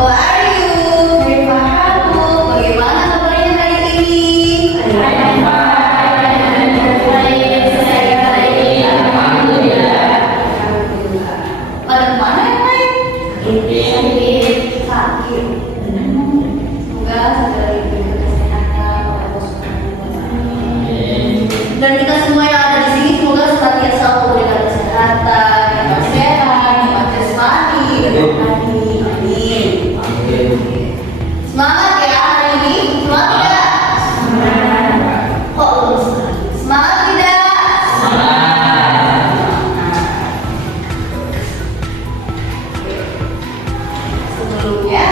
How are you? Bagaimana kabarnya hari ini? Pada kemana yang lain? Sakit. Semoga segera diberi kesehatan oleh dan kita semua yang ada di sini semoga senantiasa memberikan kesehatan, yang sehat, yang jasmani, dan rohani. Amin. Semangat ya hari ini. Semangat tidak? Kok lulus? Semangat tidak? Sebelumnya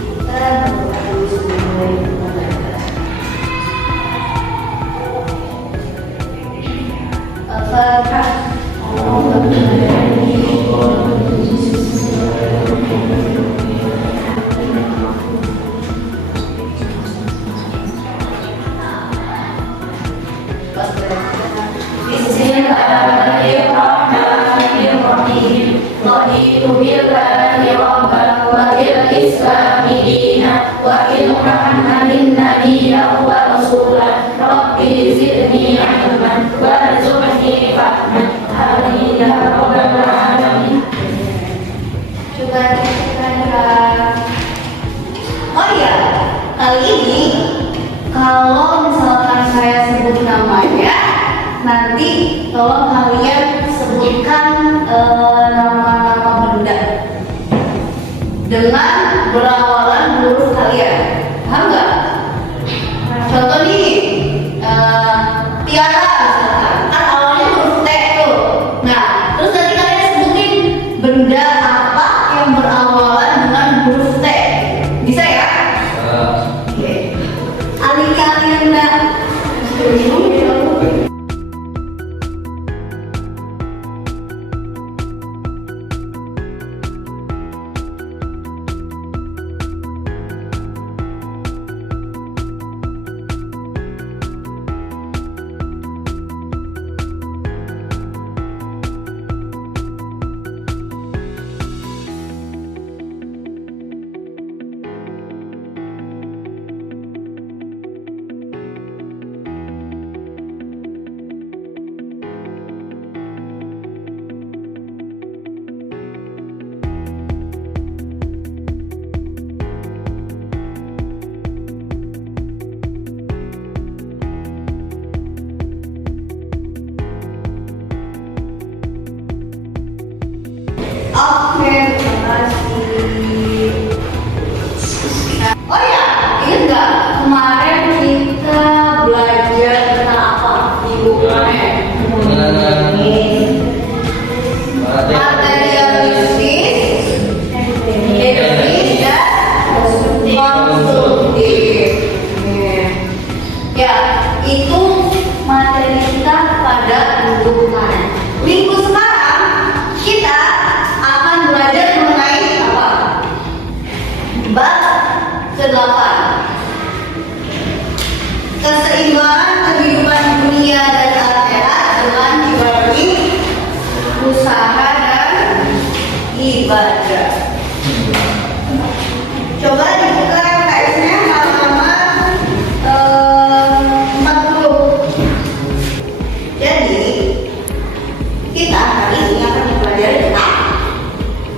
kita berdoa dulu sebelum mulai belajar. Al-Fatihah. Bismillahirrahmanirrahim. Raditu billahi rabban wa bil islami dinan wa bil muhammadin nabiyyan wa rasulan. Rabbi zidni ilman warzuqni fahman. Amin ya rabbal alamin. Coba kita lihat. Oh iya, kali ini kalau misalkan saya sebut namanya, nanti tolong kalian sebutkan nama-nama benda dengan berawalan huruf kalian. Paham nggak? Contoh nih, tiara misalkan, kan awalnya huruf T tuh. Nah, terus nanti kalian sebutin benda apa yang berawalan dengan huruf T. Bisa ya? Oke. Alika Alianda. Oke, terima kasih. Oh ya, ingat nggak kemarin kita belajar tentang apa di buku materialistis, hedonis, dan konsumtif. Ya, itu materi kita pada minggu kemarin. Minggu sekarang kita akan belajar mengenai apa? Bab ke-8. Keseimbangan kehidupan dunia dan akhirat dengan dibagi usaha dan ibadah. Coba dibuka teksnya halaman 40. Jadi kita hari ini akan mempelajari tentang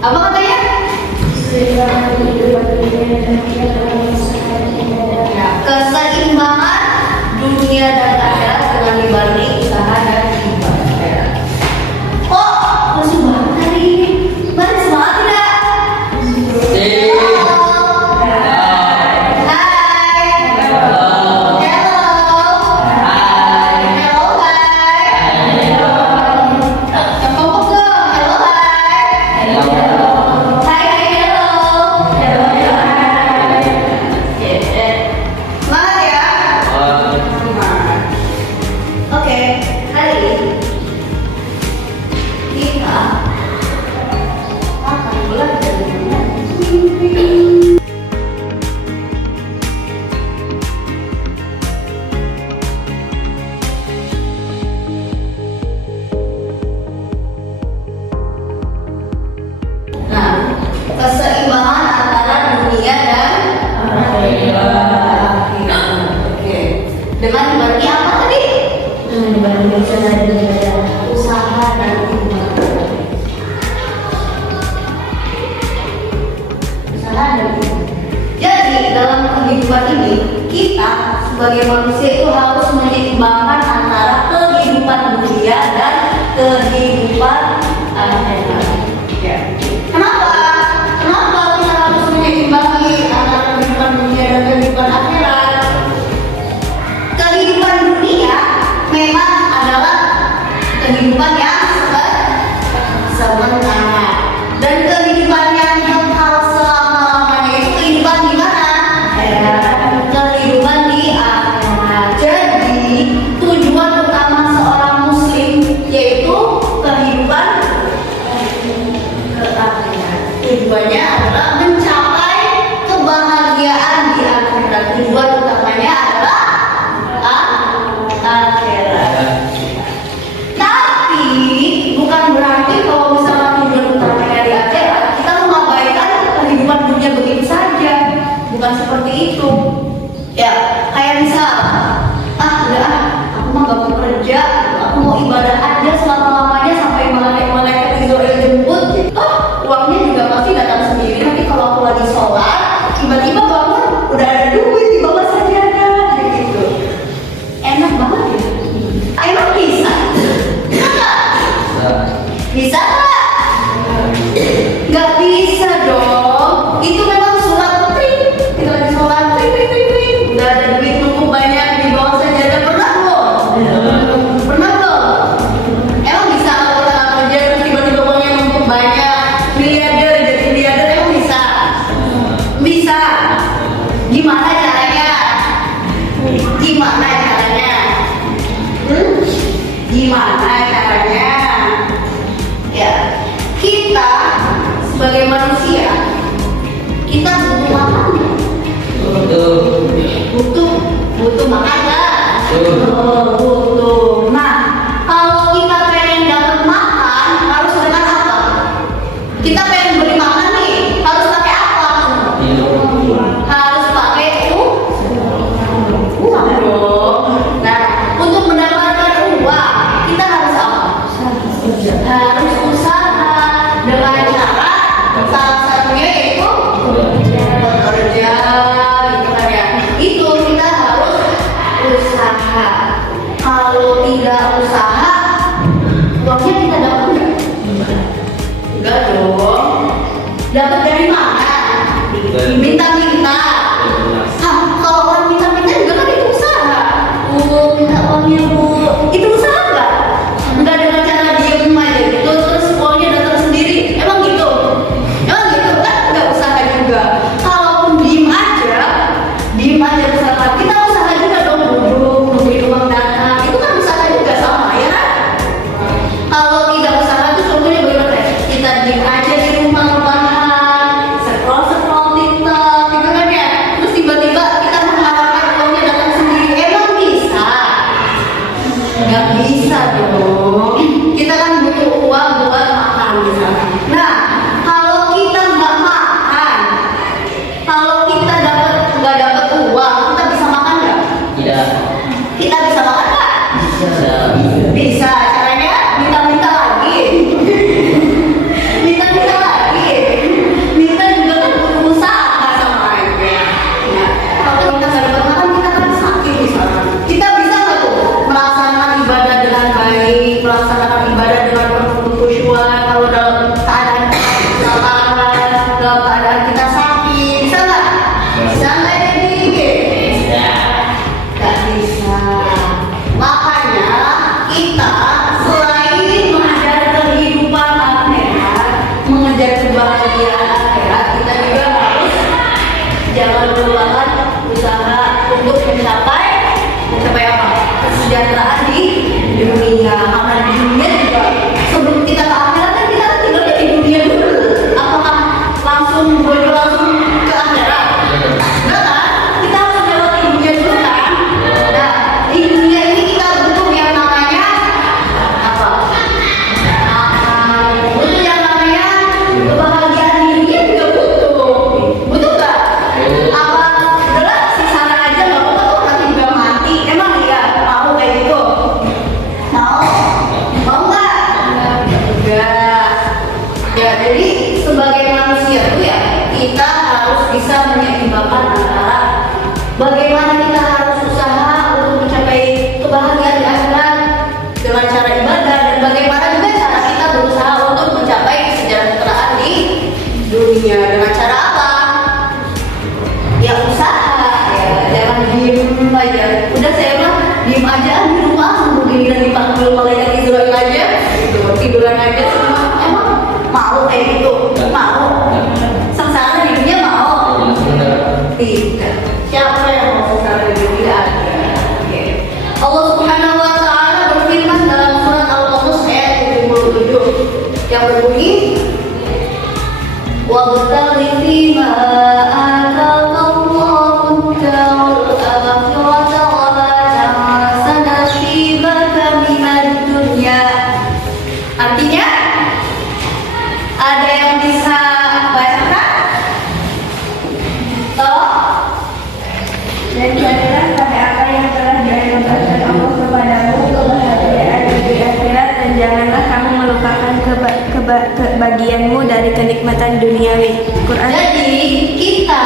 apa katanya? Keseimbangan dunia dan akhirat dengan dibagi usaha dan ibadah. Oh, masuk banget hari ini. Mari semangat tidak? Keseimbangan kehidupan ini, kita sebagai manusia itu harus menyeimbangkan antara kehidupan dunia dan kehidupan akhirat. Ya. Kenapa? Kenapa kita harus menyeimbangi antara kehidupan dunia dan kehidupan akhirat? Kehidupan dunia memang adalah kehidupan yang sementara, dan kehidupan yang kekal selama-lamanya itu kehidupan di mana? Kehidupan di akhirat. Jadi tujuan utama seorang muslim yaitu kehidupan ke akhirat. Tujuannya adalah mencapai kebahagiaan di akhirat. Tujuan utamanya adalah akhirat. Tapi bukan berarti kalau misalnya tujuan utamanya di akhirat kita mengabaikan kehidupan dunia begitu saja. Bukan seperti itu. Ya, kayak misal, udah, aku mah gak mau kerja, aku mau ibadah aja selama-lamanya sampai malaikat Israel jemput. Uangnya juga pasti datang sendiri. Nanti kalau aku lagi sholat, tiba-tiba bangun, udah ada duit di bawah sajadah, gitu. Enak banget ya. Emang bisa? Bisa nggak? Nggak bisa dong. Itu memang sholat pring. Kita lagi sholat pring. Udah ada duit numpuk banyak di bawah sajadah. Pernah belum? Pernah belum? Emang bisa kalau kita nggak kerja terus tiba-tiba uangnya numpuk banyak, miliarder jadi miliarder, emang bisa? Bisa. Gimana caranya? Gimana caranya? Gimana caranya? Ya, kita sebagai manusia kita butuh makan. Butuh makan nggak? Butuh. Nah, kalau kita pengen dapat makan harus dengan apa? Kita pengen beli makan nih, harus pakai apa? Harus pakai uang dong. Nah, untuk mendapatkan uang kita harus apa? Harus usaha dengan cara salah satunya yaitu bekerja, gitu kan ya. Itu kita harus usaha. Kalau tidak usaha, uangnya kita dapat nggak? Enggak dong. Dapat dari mana? Minta-minta. Kalau orang minta-minta juga kan itu usaha. Minta uangnya bu, itu usaha nggak? Enggak dengan cara diem aja gitu, terus uangnya datang sendiri. Emang gitu? Emang gitu kan? Enggak usaha juga. Kalaupun diem aja usaha. Kita usaha juga dong, duduk nungguin uang datang. Itu kan usaha juga sama, ya kan? Kalau tidak usaha itu contohnya bagaimana? Kita diem aja di rumah rebahan, scroll TikTok, gitu kan ya? Terus tiba-tiba kita mengharapkan uangnya datang sendiri. Emang bisa? Nggak bisa dong. Kita kan butuh uang buat makan misalnya. Nah, kalau kita nggak makan, kalau kita nggak dapat uang, kita bisa makan nggak? Tidak. Kita bisa makan nggak? Bisa. Caranya minta-minta lagi. Minta-minta lagi. Minta juga kan butuh usaha sama aja. Nah, kalau kita nggak dapat makan, kita kan sakit misalnya. Kita bisa nggak tuh melaksanakan ibadah dengan baik, melaksanakan ibadah dengan penuh khusyuan kalau dalam keadaan kelaparan, dalam keadaan kita sakit, bisa nggak? Bisa nggak jadi? Nggak bisa. Makanya kita selain mengejar kehidupan akhirat, mengejar kebahagiaan akhirat, kita juga harus jangan melupakan usaha untuk mencapai apa? Kesejahteraan di dunia. Karena di dunia juga sebelum kita ke akhirat kan kita tinggalnya di dunia dulu. Apakah langsung ke akhirat? Enggak kan? Kita harus lewat di dunia dulu kan? Nah, di dunia ini kita butuh yang namanya apa? Butuh yang namanya kebahagiaan di dunia juga butuh. Butuh nggak? Apa? Udah si Sarah aja nggak apa-apa tuh nanti juga mati. Emang iya mau kayak gitu? Mau? tentunya dengan cara apa? Ya usaha, ya jangan diem aja. Udah saya mah diem aja di rumah, begini dan dipanggil malaikat Israel aja, gitu, tiduran aja semua. Emang mau kayak gitu? Mau? Sengsara hidupnya mau? Tidak. Siapa yang mau sengsara hidup? Tidak ada. Oke. Allah Subhanahu Wa Taala berfirman dalam surat Al-Qasas ayat 77 yang berbunyi, wabtaghi fima ataakallahu ad-darul akhirata wa la tansa nasibaka minad dunya. Artinya, ada yang bisa bacakan? Dan carilah pada apa yang telah dianugerahkan Allah kepadamu kebahagiaan di akhirat, dan janganlah kamu melupakan kebahagiaanmu dari kenikmatan duniawi. Quran. Jadi kita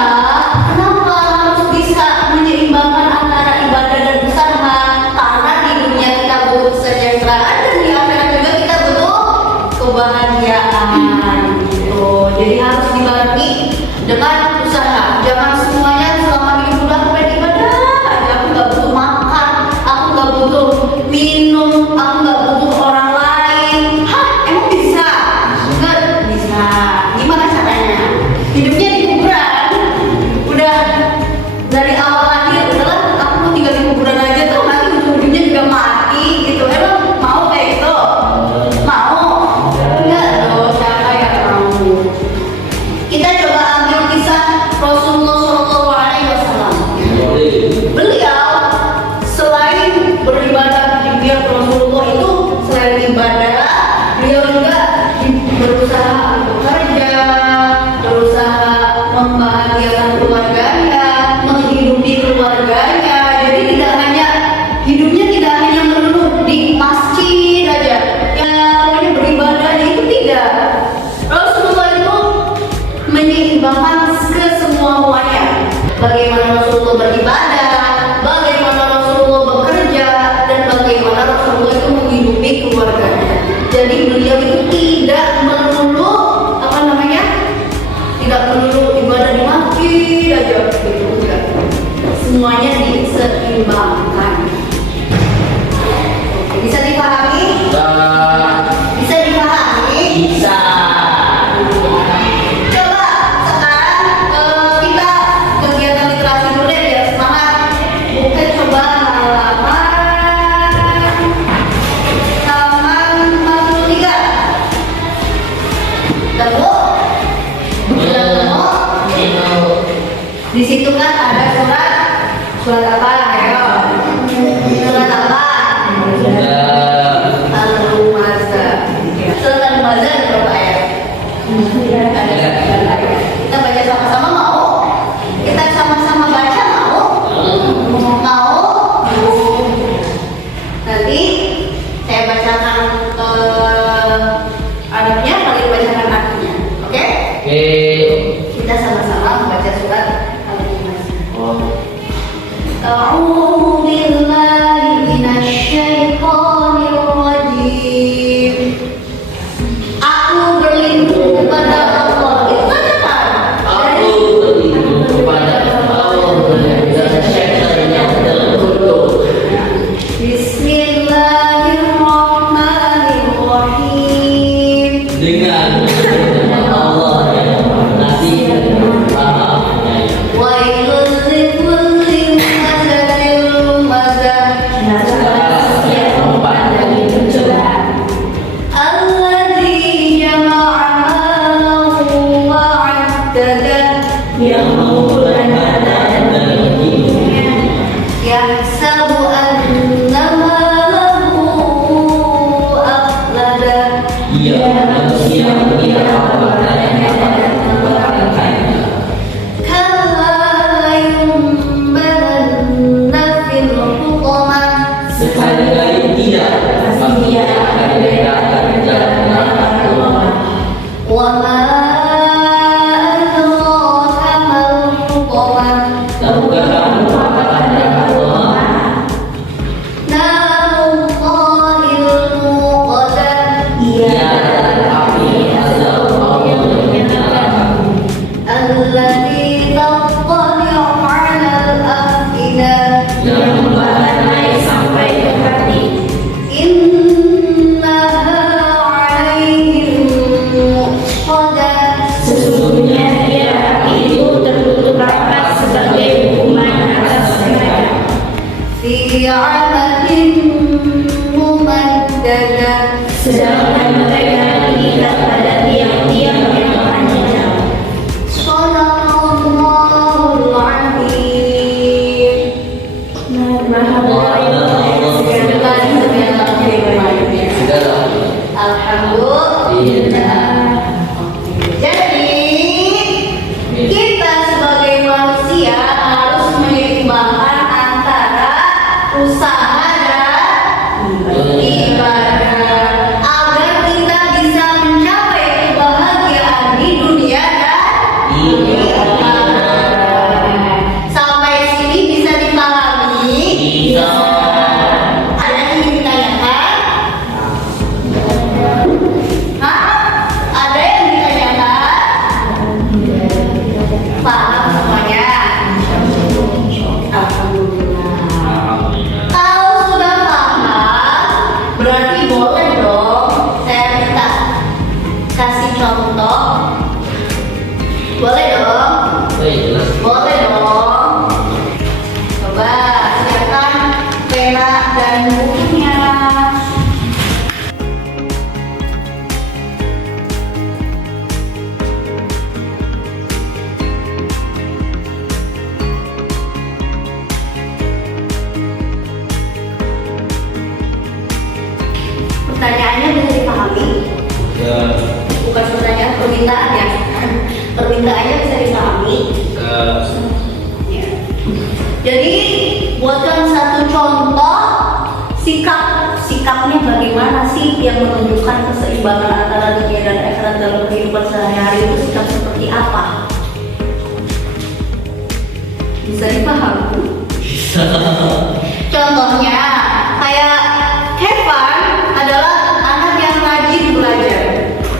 kenapa harus bisa menyeimbangkan antara ibadah dan usaha? Karena di dunia kita butuh kesejahteraan dan di akhirat juga kita butuh kebahagiaan. Gitu. Jadi harus dibarengi dengan usaha. Jangan semuanya selama hidup udah pengen ibadah aja. Aku nggak butuh makan, aku nggak butuh minum, aku nggak butuh orang lain. Hah, emang bisa? Nggak bisa. Gimana caranya? Hidupnya di kuburan. Udah dari awal lahir udahlah aku mau tinggal di kuburan aja tuh, nanti ujung-ujungnya juga mati gitu. Emang mau kayak gitu? Mau? Enggak loh, siapa yang mau? Kita coba ambil kisah Rasulullah SAW. Beliau selain beribadah di biar Rasulullah itu selain ibadah, beliau juga berusaha bekerja, berusaha membahagiakan keluarganya, menghidupi keluarganya. Jadi tidak hanya hidupnya tidak hanya melulu di masjid aja, ya pokoknya beribadahnya itu tidak. Rasulullah itu menyeimbangkan ke semuanya. Bagaimana Rasulullah beribadah, bagaimana Rasulullah bekerja, dan bagaimana Rasulullah itu menghidupi keluarganya. Jadi beliau itu tidak melulu tidak melulu ibadah di masjid aja gitu, enggak. Semuanya diseimbangkan. Bisa dipahami? Bisa dipahami? Bisa. Coba sekarang kita kegiatan literasi dulu deh biar semangat. Mungkin coba halaman 43. Temu? Di situ kan ada surat apa? Ayo. Surat apa? Al-Humazah. Surat Al-Humazah ada berapa ayat? Ada 9 ayat. Kita baca sama-sama mau? Kita sama-sama baca mau? Mau? Nanti saya bacakan adabnya, kalian bacakan artinya. Oke? Kita sama-sama membaca surat Al-Humazah. A'udzu billahi minasyaitonir rajim. Aku berlindung kepada Allah. Itu kan? Aku berlindung kepada Allah dari syaitan yang terkutuk. Bismillahirrahmanirrahim. Dengan nama Allah yang Maha Maha Penyayang. Wailul likulli humazatil Boleh dong. Oh iya jelas. Boleh dong. Coba siapkan pena dan bukunya. Pertanyaannya bisa dipahami? Ya. Bukan pertanyaan, permintaan ya. Permintaannya bisa dipahami. Ya. Jadi buatkan satu contoh sikapnya bagaimana sih yang menunjukkan keseimbangan antara dunia dan akhirat dalam kehidupan sehari-hari, itu sikap seperti apa? Bisa dipahami? Bisa. Contohnya kayak Kevin adalah anak yang rajin belajar.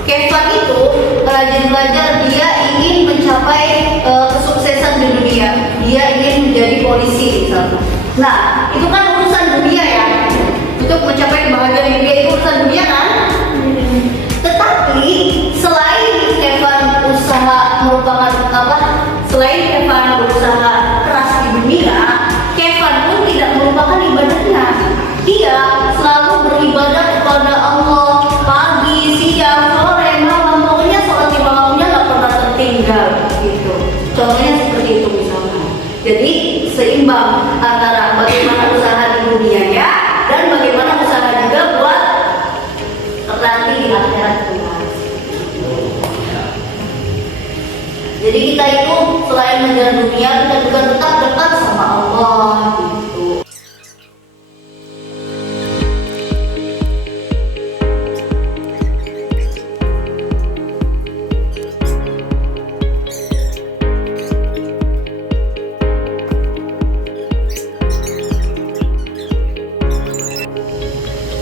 Kevin itu rajin belajar, dia ingin mencapai kesuksesan di dunia. Dia ingin menjadi polisi misalnya. Nah, itu kan urusan dunia ya. Untuk mencapai kebahagiaan dunia itu urusan dunia kan? Tetapi selain Kevin usaha merupakan apa? Selain Kevin berusaha keras di dunia, Kevin pun tidak melupakan ibadahnya. Dia selalu beribadah kepada Allah pagi, siang, sore, malam. Pokoknya sholat lima waktunya nggak pernah tertinggal gitu. Contohnya seperti itu misalnya. Jadi seimbang antara bagaimana usaha di dunianya dan bagaimana usaha juga buat nanti di akhirat Tuhan. Jadi kita itu selain mengejar dunia, kita juga tetap dekat sama Allah gitu.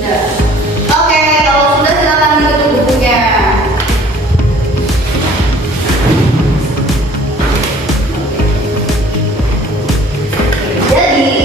Ya. Oke, kalau sudah silakan ditutup bukunya. Jadi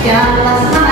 Jangan lupa semangat.